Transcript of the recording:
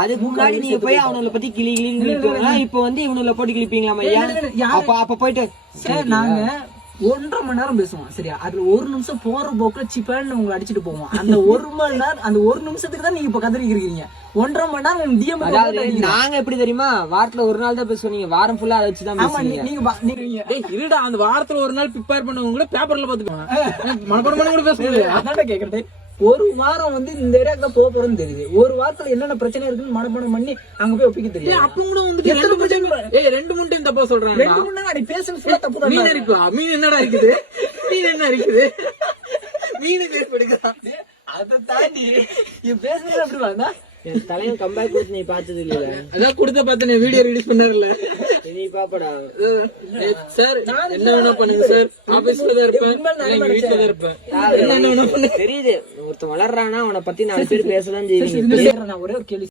அதுக்கு முன்னாடி நீங்க போய் அவனுல பத்தி கிளி கிளின்னு இப்ப வந்து இவனுல போட்டு கிளிப்பீங்களா? அப்ப போயிட்டு நாங்க 1.5 மணி நேரம் பேசுவோம் சரியா? அதுல 1 நிமிஷம் போற போக்குல சிப்பேன்னு உங்களை அடிச்சுட்டு போவோம். அந்த 1 மணி நேரம், அந்த 1 நிமிஷத்துக்கு தான் நீங்க இப்ப கதறிக்கு இருக்கீங்க. 1.5 மணி நேரம் டிஎம். நாங்க எப்படி தெரியுமா, வாரத்துல ஒரு நாள் தான் பேசுவோம், நீங்க வாரம் ஃபுல்லா அதை வச்சுதான் நீங்க இருடா. அந்த வாரத்துல ஒரு நாள் ப்ரிப்பேர் பண்ணவங்க பேப்பர்ல பாத்துக்கோங்க, மனப்பாடம் கூட பேசுறது. அதான் கேக்குறது. ஒரு வாரம் வந்து இந்த ஏரியாக்கு தான் போக போறோம்னு தெரியுது. ஒரு வாரத்துல என்னென்ன பிரச்சனை இருக்குன்னு மனப்பாடம் பண்ணி அங்க போய் ஒப்பிக்க தெரியும். அப்ப கூட வந்து 2 டைம் தப்பா சொல்றாங்க. 2 மூணு நாள் பேசுறது தப்பு தான். மீன் இருக்கா? மீன் என்னடா இருக்குது? மீன் என்ன இருக்குது? மீன் பேர் படுக்கா. அதை தாண்டி பேசுறது அப்படி வாங்க. என் தலைவன் கம்பேக் கொடுத்து நீ பார்த்தது இல்ல? அதான் கொடுத்த பார்த்து நீ வீடியோ ரிலீஸ் பண்ணாருல்ல, நீ பாப்படா. சார் என்ன வேணா பண்ணுங்க சார், ஆபீஸ்ல தான் இருப்பேன், வீட்டுல தான் இருப்பேன். தெரியுது, ஒருத்தன் வளர்றானா அவனை பத்தி 4 பேர் பேசதான் செய்வீங்க. ஒரே ஒரு கேள்வி